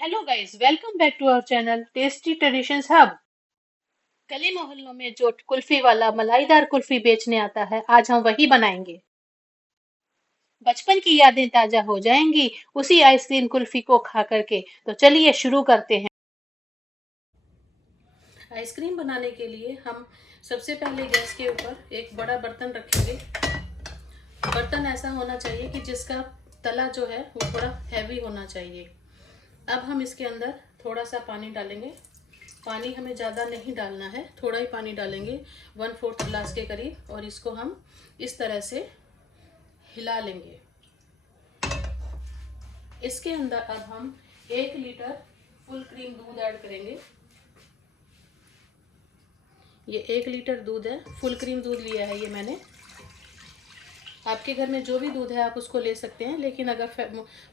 Hello guys, welcome back to our channel tasty traditions hub. गली मोहल्लों में जो कुल्फी वाला मलाईदार कुल्फी बेचने आता है, आज हम वही बनाएंगे। बचपन की यादें ताजा हो जाएंगी उसी आइसक्रीम कुल्फी को खा करके। तो चलिए शुरू करते हैं। आइसक्रीम बनाने के लिए हम सबसे पहले गैस के ऊपर एक बड़ा बर्तन रखेंगे। बर्तन ऐसा होना चाहिए कि जिसका तला जो है वो थोड़ा हैवी होना चाहिए। अब हम इसके अंदर थोड़ा सा पानी डालेंगे। पानी हमें ज़्यादा नहीं डालना है, थोड़ा ही पानी डालेंगे, 1/4 गिलास के करीब। और इसको हम इस तरह से हिला लेंगे। इसके अंदर अब हम 1 लीटर फुल क्रीम दूध ऐड करेंगे। ये 1 लीटर दूध है, फुल क्रीम दूध लिया है ये मैंने। आपके घर में जो भी दूध है आप उसको ले सकते हैं, लेकिन अगर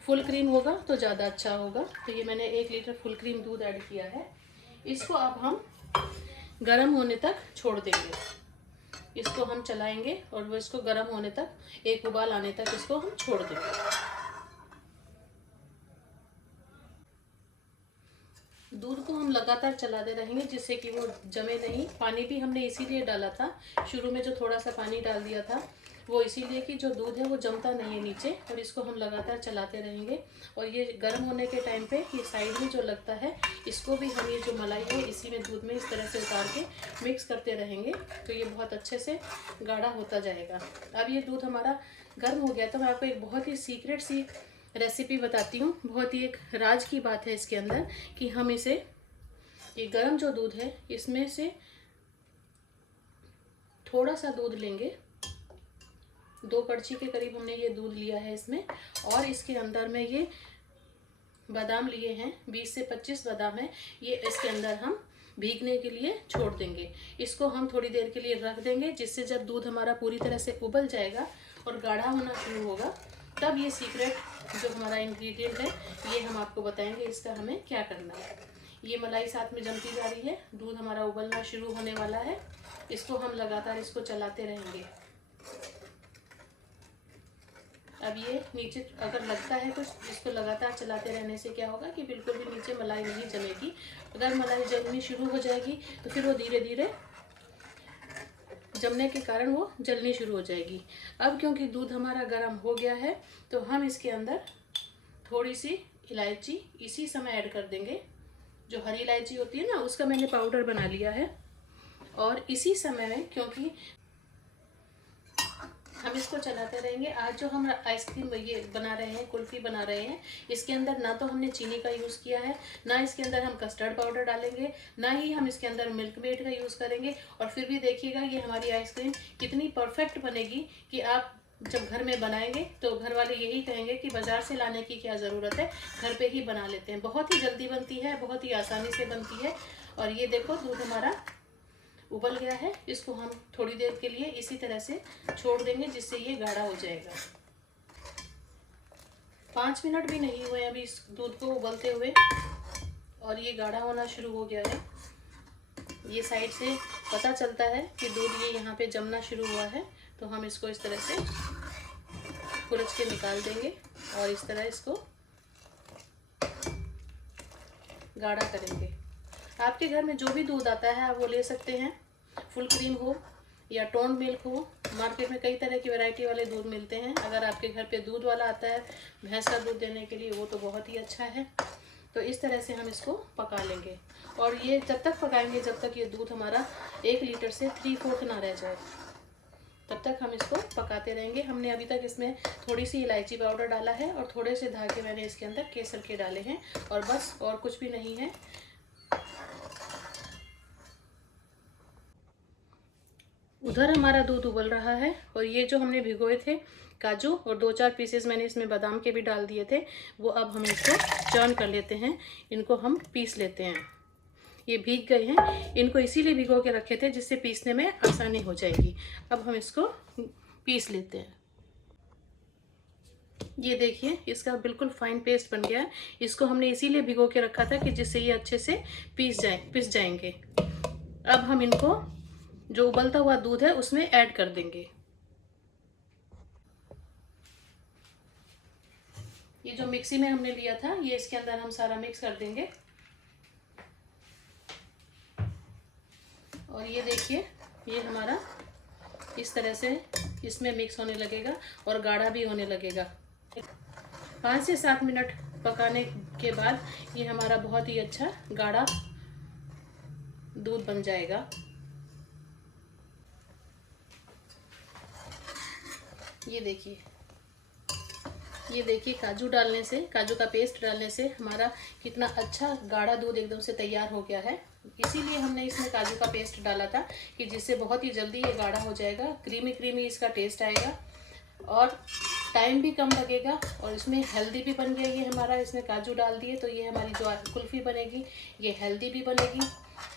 फुल क्रीम होगा तो ज़्यादा अच्छा होगा। तो ये मैंने 1 लीटर फुल क्रीम दूध ऐड किया है। इसको अब हम गर्म होने तक छोड़ देंगे। इसको हम चलाएंगे और वो इसको गर्म होने तक, एक उबाल आने तक इसको हम छोड़ देंगे। दूध को हम लगातार चलाते रहेंगे जिससे कि वो जमे नहीं। पानी भी हमने इसीलिए डाला था, शुरू में जो थोड़ा सा पानी डाल दिया था वो इसीलिए कि जो दूध है वो जमता नहीं है नीचे। और इसको हम लगातार चलाते रहेंगे। और ये गर्म होने के टाइम पे ये साइड में जो लगता है, इसको भी हम ये जो मलाई है इसी में दूध में इस तरह से उतार के मिक्स करते रहेंगे। तो ये बहुत अच्छे से गाढ़ा होता जाएगा। अब ये दूध हमारा गर्म हो गया। तो मैं आपको एक बहुत ही सीक्रेट सी रेसिपी बताती हूँ। बहुत ही एक राज की बात है इसके अंदर कि हम इसे, ये गर्म जो दूध है इसमें से थोड़ा सा दूध लेंगे। 2 कड़छी के करीब हमने ये दूध लिया है इसमें। और इसके अंदर में ये बादाम लिए हैं, 20 से 25 बादाम है। ये इसके अंदर हम भीगने के लिए छोड़ देंगे। इसको हम थोड़ी देर के लिए रख देंगे, जिससे जब दूध हमारा पूरी तरह से उबल जाएगा और गाढ़ा होना शुरू होगा, तब ये सीक्रेट जो हमारा इंग्रेडिएंट है ये हम आपको बताएंगे इसका हमें क्या करना है। ये मलाई साथ में जमती जा रही है, दूध हमारा उबलना शुरू होने वाला है। इसको हम लगातार इसको चलाते रहेंगे। अब ये नीचे अगर लगता है कुछ, इसको लगातार चलाते रहने से क्या होगा कि बिल्कुल भी नीचे मलाई नहीं जमेगी। अगर मलाई जमनी शुरू हो जाएगी तो फिर वो धीरे धीरे जमने के कारण वो जलनी शुरू हो जाएगी। अब क्योंकि दूध हमारा गर्म हो गया है तो हम इसके अंदर थोड़ी सी इलायची इसी समय ऐड कर देंगे। जो हरी इलायची होती है ना, उसका मैंने पाउडर बना लिया है। और इसी समय में, क्योंकि हम इसको चलाते रहेंगे, आज जो हम आइसक्रीम ये बना रहे हैं, कुल्फी बना रहे हैं, इसके अंदर ना तो हमने चीनी का यूज़ किया है, ना इसके अंदर हम कस्टर्ड पाउडर डालेंगे, ना ही हम इसके अंदर मिल्क मेड का यूज़ करेंगे। और फिर भी देखिएगा ये हमारी आइसक्रीम कितनी परफेक्ट बनेगी कि आप जब घर में बनाएंगे तो घर वाले यही कहेंगे कि बाजार से लाने की क्या ज़रूरत है, घर पे ही बना लेते हैं। बहुत ही जल्दी बनती है, बहुत ही आसानी से बनती है। और ये देखो दूध हमारा उबल गया है। इसको हम थोड़ी देर के लिए इसी तरह से छोड़ देंगे, जिससे ये गाढ़ा हो जाएगा। 5 मिनट भी नहीं हुए अभी इस दूध को उबलते हुए, और ये गाढ़ा होना शुरू हो गया है। ये साइड से पता चलता है कि दूध ये यहाँ पे जमना शुरू हुआ है। तो हम इसको इस तरह से खुरच के निकाल देंगे और इस तरह इसको गाढ़ा करेंगे। आपके घर में जो भी दूध आता है आप वो ले सकते हैं, फुल क्रीम हो या टोन्ड मिल्क हो। मार्केट में कई तरह की वैरायटी वाले दूध मिलते हैं। अगर आपके घर पे दूध वाला आता है भैंस का दूध देने के लिए, वो तो बहुत ही अच्छा है। तो इस तरह से हम इसको पका लेंगे। और ये जब तक पकाएंगे जब तक ये दूध हमारा 1 लीटर से 3/4 ना रह जाए, तब तक हम इसको पकाते रहेंगे। हमने अभी तक इसमें थोड़ी सी इलायची पाउडर डाला है और थोड़े से धागे मैंने इसके अंदर केसर के डाले हैं, और बस, और कुछ भी नहीं है। उधर हमारा दूध उबल रहा है और ये जो हमने भिगोए थे काजू और 2-4 पीसेस मैंने इसमें बादाम के भी डाल दिए थे, वो अब हम इसको चर्न कर लेते हैं। इनको हम पीस लेते हैं। ये भीग गए हैं, इनको इसीलिए भिगो के रखे थे जिससे पीसने में आसानी हो जाएगी। अब हम इसको पीस लेते हैं। ये देखिए इसका बिल्कुल फाइन पेस्ट बन गया है। इसको हमने इसीलिए भिगो के रखा था कि जिससे ये अच्छे से पिस जाएंगे। अब हम इनको जो उबलता हुआ दूध है उसमें ऐड कर देंगे। ये जो मिक्सी में हमने लिया था ये इसके अंदर हम सारा मिक्स कर देंगे। और ये देखिए ये हमारा इस तरह से इसमें मिक्स होने लगेगा और गाढ़ा भी होने लगेगा। 5 से 7 मिनट पकाने के बाद ये हमारा बहुत ही अच्छा गाढ़ा दूध बन जाएगा। ये देखिए काजू डालने से, काजू का पेस्ट डालने से हमारा कितना अच्छा गाढ़ा दूध एकदम से तैयार हो गया है। इसीलिए हमने इसमें काजू का पेस्ट डाला था कि जिससे बहुत ही जल्दी ये गाढ़ा हो जाएगा, क्रीमी क्रीमी इसका टेस्ट आएगा और टाइम भी कम लगेगा। और इसमें हेल्दी भी बन गया ये हमारा, इसमें काजू डाल दिए तो ये हमारी जो कुल्फ़ी बनेगी ये हेल्दी भी बनेगी,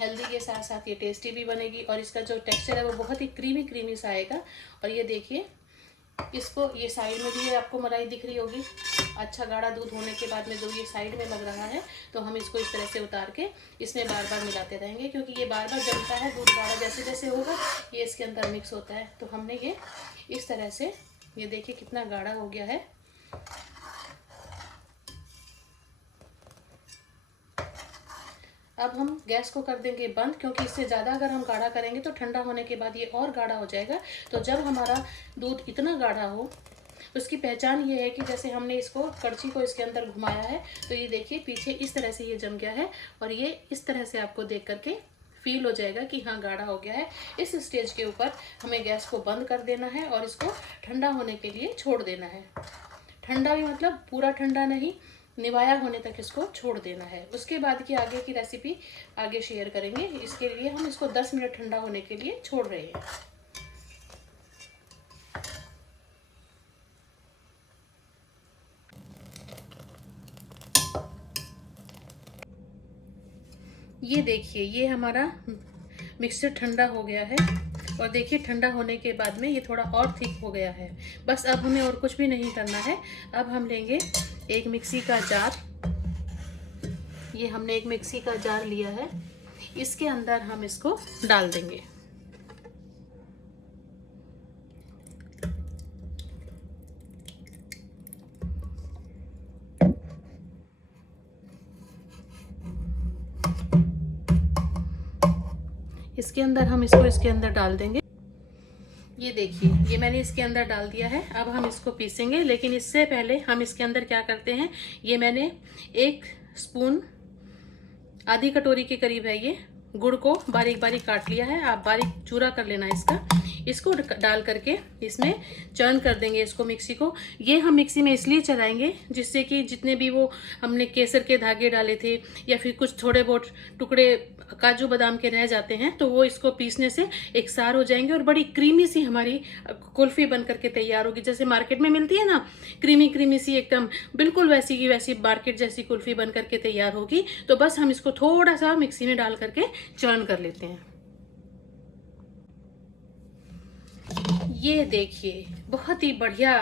हेल्दी के साथ साथ ये टेस्टी भी बनेगी और इसका जो टेक्सचर है वो बहुत ही क्रीमी क्रीमी सा आएगा। और ये देखिए इसको, ये साइड में भी आपको मलाई दिख रही होगी। अच्छा गाढ़ा दूध होने के बाद में जो ये साइड में लग रहा है तो हम इसको इस तरह से उतार के इसमें बार बार मिलाते रहेंगे, क्योंकि ये बार बार जमता है। दूध गाढ़ा जैसे जैसे होगा ये इसके अंदर मिक्स होता है। तो हमने ये इस तरह से, ये देखिए कितना गाढ़ा हो गया है। अब हम गैस को कर देंगे बंद, क्योंकि इससे ज़्यादा अगर हम गाढ़ा करेंगे तो ठंडा होने के बाद ये और गाढ़ा हो जाएगा। तो जब हमारा दूध इतना गाढ़ा हो, उसकी पहचान ये है कि जैसे हमने इसको कड़छी को इसके अंदर घुमाया है तो ये देखिए पीछे इस तरह से ये जम गया है और ये इस तरह से आपको देख करके फील हो जाएगा कि हाँ गाढ़ा हो गया है। इस स्टेज के ऊपर हमें गैस को बंद कर देना है और इसको ठंडा होने के लिए छोड़ देना है। ठंडा भी मतलब पूरा ठंडा नहीं, निवाया होने तक इसको छोड़ देना है। उसके बाद की आगे की रेसिपी आगे शेयर करेंगे। इसके लिए हम इसको 10 मिनट ठंडा होने के लिए छोड़ रहे हैं। ये देखिए ये हमारा मिक्सचर ठंडा हो गया है और देखिए ठंडा होने के बाद में ये थोड़ा और थिक हो गया है। बस अब हमें और कुछ भी नहीं करना है। अब हम लेंगे एक मिक्सी का जार। ये हमने एक मिक्सी का जार लिया है, इसके अंदर हम इसको डाल देंगे। इसके अंदर हम इसको इसके अंदर डाल देंगे। ये देखिए ये मैंने इसके अंदर डाल दिया है। अब हम इसको पीसेंगे, लेकिन इससे पहले हम इसके अंदर क्या करते हैं, ये मैंने 1 स्पून, आधी कटोरी के करीब है ये, गुड़ को बारीक बारीक काट लिया है। आप बारीक चूरा कर लेना इसको डाल करके इसमें चर्न कर देंगे इसको, मिक्सी को। ये हम मिक्सी में इसलिए चलाएंगे जिससे कि जितने भी वो हमने केसर के धागे डाले थे या फिर कुछ थोड़े बहुत टुकड़े काजू बादाम के रह जाते हैं तो वो इसको पीसने से एक सार हो जाएंगे और बड़ी क्रीमी सी हमारी कुल्फी बन करके तैयार होगी। जैसे मार्केट में मिलती है ना क्रीमी क्रीमी सी, एकदम बिल्कुल वैसी की वैसी मार्केट जैसी कुल्फी बन करके तैयार होगी। तो बस हम इसको थोड़ा सा मिक्सी में डाल करके चर्न कर लेते हैं। ये देखिए बहुत ही बढ़िया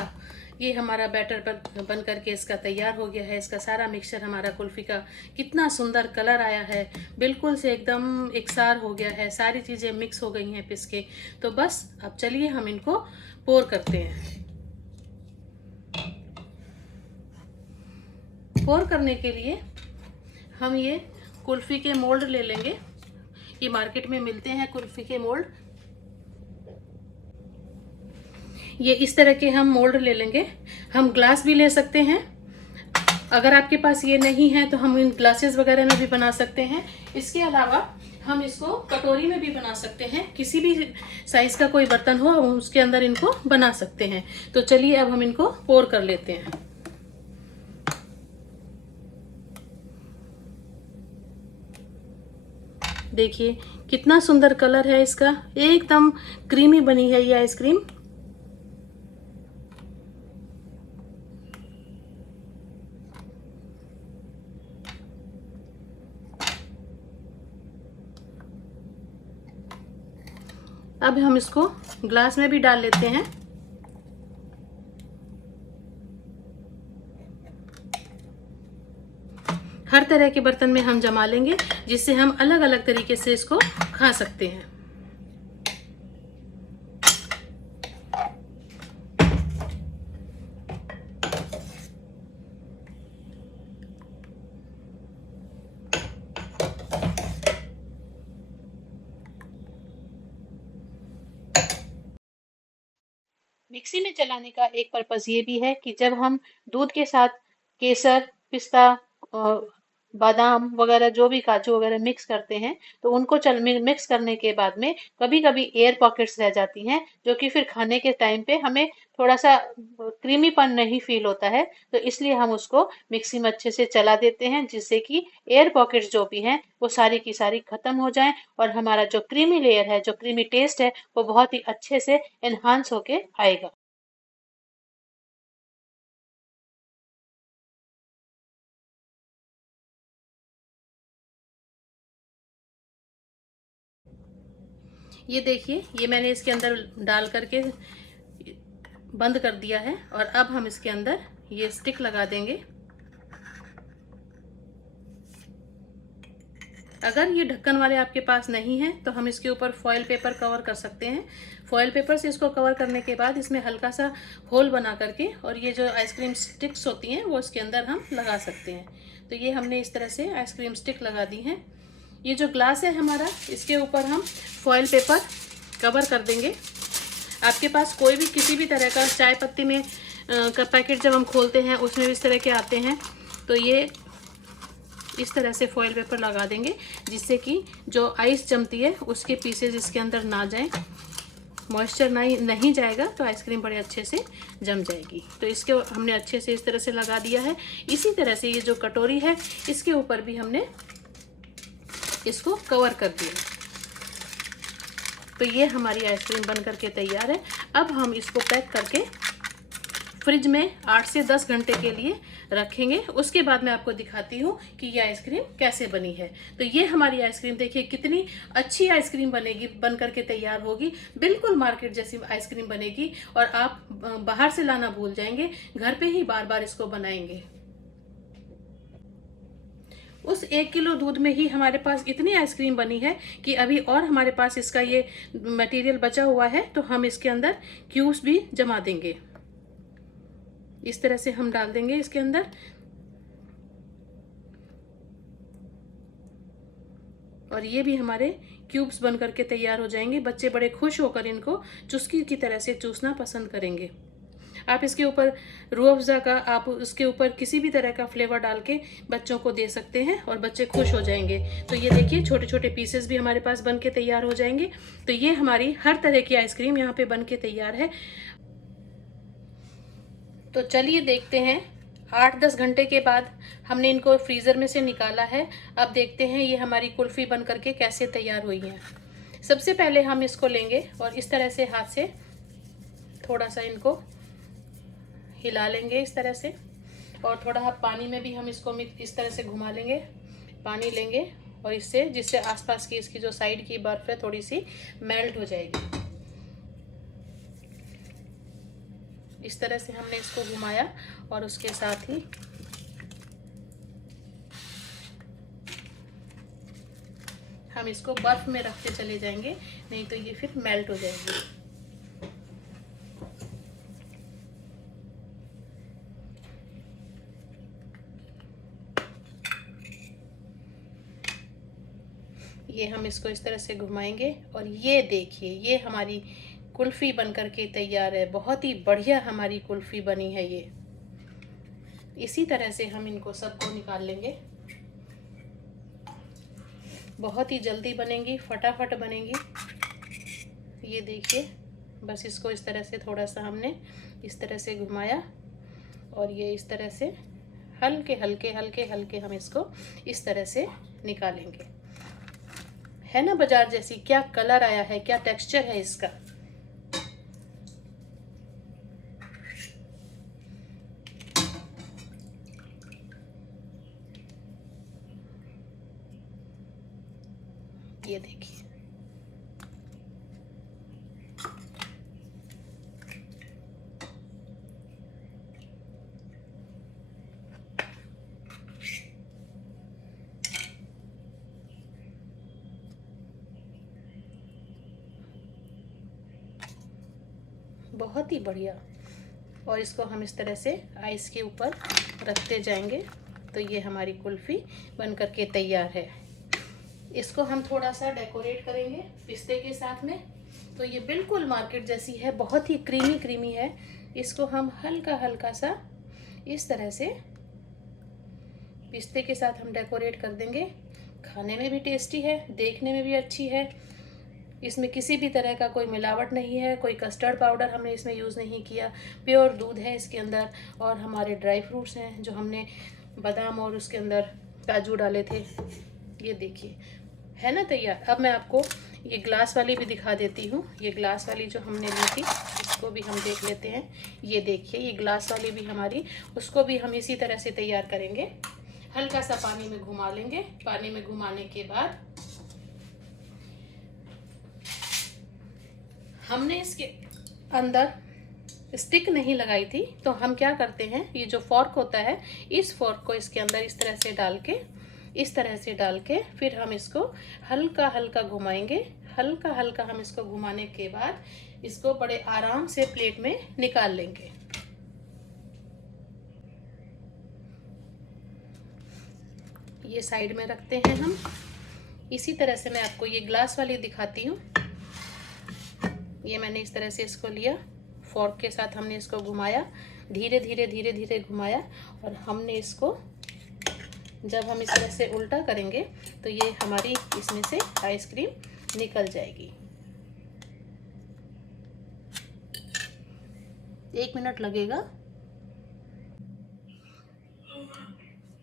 ये हमारा बैटर बन करके इसका तैयार हो गया है। इसका सारा मिक्सचर हमारा कुल्फी का कितना सुंदर कलर आया है, बिल्कुल से एकदम एकसार हो गया है, सारी चीज़ें मिक्स हो गई हैं पिस के। तो बस अब चलिए हम इनको पोर करते हैं। पोर करने के लिए हम ये कुल्फी के मोल्ड ले लेंगे। ये मार्केट में मिलते हैं कुल्फी के मोल्ड। ये इस तरह के हम मोल्ड ले लेंगे। हम ग्लास भी ले सकते हैं, अगर आपके पास ये नहीं है तो हम इन ग्लासेस वगैरह में भी बना सकते हैं। इसके अलावा हम इसको कटोरी में भी बना सकते हैं, किसी भी साइज का कोई बर्तन हो उसके अंदर इनको बना सकते हैं। तो चलिए अब हम इनको पोर कर लेते हैं। देखिए कितना सुंदर कलर है इसका, एकदम क्रीमी बनी है ये आइसक्रीम। अब हम इसको ग्लास में भी डाल लेते हैं। हर तरह के बर्तन में हम जमा लेंगे जिससे हम अलग अलग तरीके से इसको खा सकते हैं। मिक्सी में चलाने का एक पर्पज़ ये भी है कि जब हम दूध के साथ केसर, पिस्ता, बादाम वगैरह जो भी काजू वगैरह मिक्स करते हैं तो उनको मिक्स करने के बाद में कभी कभी एयर पॉकेट्स रह जाती हैं जो कि फिर खाने के टाइम पे हमें थोड़ा सा क्रीमीपन नहीं फील होता है, तो इसलिए हम उसको मिक्सी में अच्छे से चला देते हैं जिससे कि एयर पॉकेट्स जो भी हैं वो सारी की सारी खत्म हो जाएं और हमारा जो क्रीमी लेयर है, जो क्रीमी टेस्ट है, वो बहुत ही अच्छे से एनहांस होके आएगा। ये देखिए, ये मैंने इसके अंदर डाल करके बंद कर दिया है और अब हम इसके अंदर ये स्टिक लगा देंगे। अगर ये ढक्कन वाले आपके पास नहीं है तो हम इसके ऊपर फॉयल पेपर कवर कर सकते हैं। फॉयल पेपर से इसको कवर करने के बाद इसमें हल्का सा होल बना करके और ये जो आइसक्रीम स्टिक्स होती हैं वो इसके अंदर हम लगा सकते हैं। तो ये हमने इस तरह से आइसक्रीम स्टिक लगा दी हैं। ये जो ग्लास है हमारा, इसके ऊपर हम फॉयल पेपर कवर कर देंगे। आपके पास कोई भी किसी भी तरह का चाय पत्ती में का पैकेट जब हम खोलते हैं उसमें भी इस तरह के आते हैं, तो ये इस तरह से फॉयल पेपर लगा देंगे जिससे कि जो आइस जमती है उसके पीसेज इसके अंदर ना जाएं, मॉइस्चर नहीं जाएगा तो आइसक्रीम बड़े अच्छे से जम जाएगी। तो इसके हमने अच्छे से इस तरह से लगा दिया है। इसी तरह से ये जो कटोरी है इसके ऊपर भी हमने इसको कवर कर दिया। तो ये हमारी आइसक्रीम बन करके तैयार है। अब हम इसको पैक करके फ्रिज में 8 से 10 घंटे के लिए रखेंगे। उसके बाद मैं आपको दिखाती हूँ कि ये आइसक्रीम कैसे बनी है। तो ये हमारी आइसक्रीम देखिए कितनी अच्छी आइसक्रीम बनेगी, बन करके तैयार होगी, बिल्कुल मार्केट जैसी आइसक्रीम बनेगी और आप बाहर से लाना भूल जाएंगे, घर पे ही बार बार इसको बनाएंगे। उस 1 किलो दूध में ही हमारे पास इतनी आइसक्रीम बनी है कि अभी और हमारे पास इसका ये मटेरियल बचा हुआ है, तो हम इसके अंदर क्यूब्स भी जमा देंगे। इस तरह से हम डाल देंगे इसके अंदर। और ये भी हमारे क्यूब्स बन करके तैयार हो जाएंगे। बच्चे बड़े खुश होकर इनको चुस्की की तरह से चूसना पसंद करेंगे। आप इसके ऊपर रूह अफ़ज़ा का, आप उसके ऊपर किसी भी तरह का फ्लेवर डाल के बच्चों को दे सकते हैं और बच्चे खुश हो जाएंगे। तो ये देखिए छोटे छोटे पीसेस भी हमारे पास बन के तैयार हो जाएंगे। तो ये हमारी हर तरह की आइसक्रीम यहाँ पे बन के तैयार है। तो चलिए देखते हैं, 8-10 घंटे के बाद हमने इनको फ्रीज़र में से निकाला है। अब देखते हैं ये हमारी कुल्फ़ी बन करके कैसे तैयार हुई है। सबसे पहले हम इसको लेंगे और इस तरह से हाथ से थोड़ा सा इनको हिला लेंगे इस तरह से, और थोड़ा पानी में भी हम इसको इस तरह से घुमा लेंगे। पानी लेंगे और इससे जिससे आसपास की इसकी जो साइड की बर्फ़ है थोड़ी सी मेल्ट हो जाएगी। इस तरह से हमने इसको घुमाया और उसके साथ ही हम इसको बर्फ में रखते चले जाएंगे, नहीं तो ये फिर मेल्ट हो जाएगी। ये हम इसको इस तरह से घुमाएंगे और ये देखिए ये हमारी कुल्फ़ी बन करके तैयार है। बहुत ही बढ़िया हमारी कुल्फ़ी बनी है ये। इसी तरह से हम इनको सबको निकाल लेंगे। बहुत ही जल्दी बनेंगी, फटाफट बनेंगी। ये देखिए, बस इसको इस तरह से थोड़ा सा हमने इस तरह से घुमाया और ये इस तरह से हल्के हल्के हल्के हल्के हम इसको इस तरह से निकालेंगे। है ना बाजार जैसी, क्या कलर आया है, क्या टेक्सचर है इसका। ये देखिए, बहुत ही बढ़िया। और इसको हम इस तरह से आइस के ऊपर रखते जाएंगे। तो ये हमारी कुल्फ़ी बन करके तैयार है। इसको हम थोड़ा सा डेकोरेट करेंगे पिस्ते के साथ में। तो ये बिल्कुल मार्केट जैसी है, बहुत ही क्रीमी क्रीमी है। इसको हम हल्का हल्का सा इस तरह से पिस्ते के साथ हम डेकोरेट कर देंगे। खाने में भी टेस्टी है, देखने में भी अच्छी है। इसमें किसी भी तरह का कोई मिलावट नहीं है, कोई कस्टर्ड पाउडर हमने इसमें यूज़ नहीं किया। प्योर दूध है इसके अंदर और हमारे ड्राई फ्रूट्स हैं जो हमने बादाम और उसके अंदर काजू डाले थे। ये देखिए, है ना तैयार। अब मैं आपको ये ग्लास वाली भी दिखा देती हूँ। ये ग्लास वाली जो हमने ली थी इसको भी हम देख लेते हैं। ये देखिए, ये ग्लास वाली भी हमारी, उसको भी हम इसी तरह से तैयार करेंगे। हल्का सा पानी में घुमा लेंगे। पानी में घुमाने के बाद हमने इसके अंदर स्टिक नहीं लगाई थी, तो हम क्या करते हैं, ये जो फॉर्क होता है, इस फॉर्क को इसके अंदर इस तरह से डाल के फिर हम इसको हल्का हल्का घुमाएंगे। हल्का हल्का हम इसको घुमाने के बाद इसको बड़े आराम से प्लेट में निकाल लेंगे। ये साइड में रखते हैं हम। इसी तरह से मैं आपको ये ग्लास वाली दिखाती हूँ। ये मैंने इस तरह से इसको लिया, फॉर्क के साथ हमने इसको घुमाया, धीरे धीरे घुमाया और हमने इसको, जब हम इस तरह से उल्टा करेंगे तो ये हमारी इसमें से आइसक्रीम निकल जाएगी। 1 मिनट लगेगा।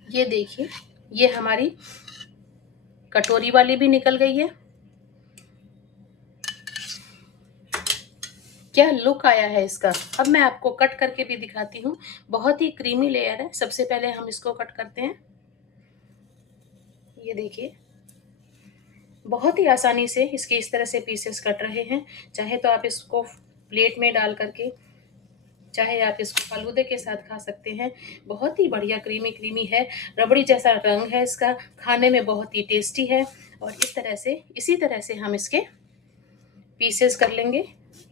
ये देखिए, ये हमारी कटोरी वाली भी निकल गई है। क्या लुक आया है इसका। अब मैं आपको कट करके भी दिखाती हूँ। बहुत ही क्रीमी लेयर है। सबसे पहले हम इसको कट करते हैं। ये देखिए, बहुत ही आसानी से इसके इस तरह से पीसेस कट रहे हैं। चाहे तो आप इसको प्लेट में डाल करके, चाहे आप इसको फालूदे के साथ खा सकते हैं। बहुत ही बढ़िया क्रीमी क्रीमी है, रबड़ी जैसा रंग है इसका, खाने में बहुत ही टेस्टी है। और इसी तरह से हम इसके पीसेस कर लेंगे।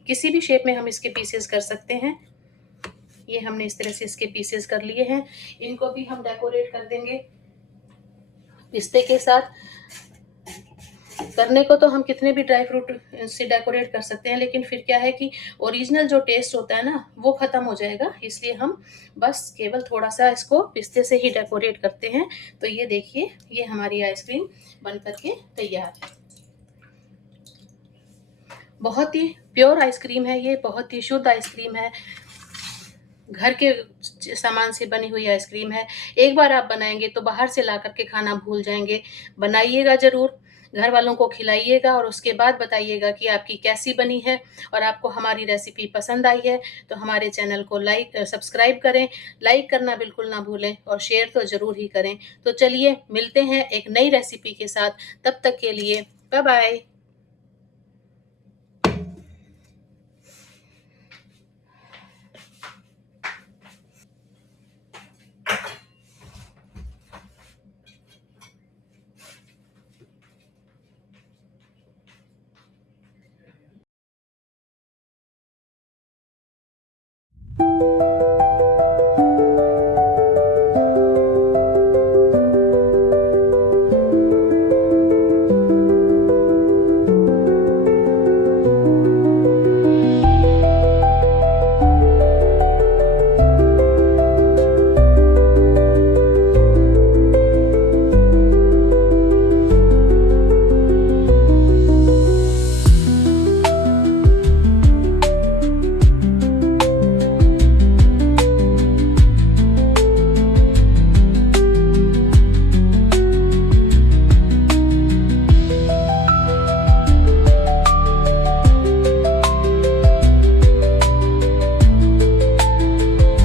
किसी भी शेप में हम इसके पीसेस कर सकते हैं। ये हमने इस तरह से इसके पीसेस कर लिए हैं। इनको भी हम डेकोरेट कर देंगे पिस्ते के साथ। करने को तो हम कितने भी ड्राई फ्रूट से डेकोरेट कर सकते हैं, लेकिन फिर क्या है कि ओरिजिनल जो टेस्ट होता है ना, वो ख़त्म हो जाएगा। इसलिए हम बस केवल थोड़ा सा इसको पिस्ते से ही डेकोरेट करते हैं। तो ये देखिए, ये हमारी आइसक्रीम बन करके तैयार है। बहुत ही प्योर आइसक्रीम है ये, बहुत ही शुद्ध आइसक्रीम है, घर के सामान से बनी हुई आइसक्रीम है। एक बार आप बनाएंगे तो बाहर से ला करके खाना भूल जाएंगे। बनाइएगा ज़रूर, घर वालों को खिलाइएगा और उसके बाद बताइएगा कि आपकी कैसी बनी है। और आपको हमारी रेसिपी पसंद आई है तो हमारे चैनल को सब्सक्राइब करें, लाइक करना बिल्कुल ना भूलें और शेयर तो ज़रूर ही करें। तो चलिए मिलते हैं एक नई रेसिपी के साथ। तब तक के लिए बाय बाय।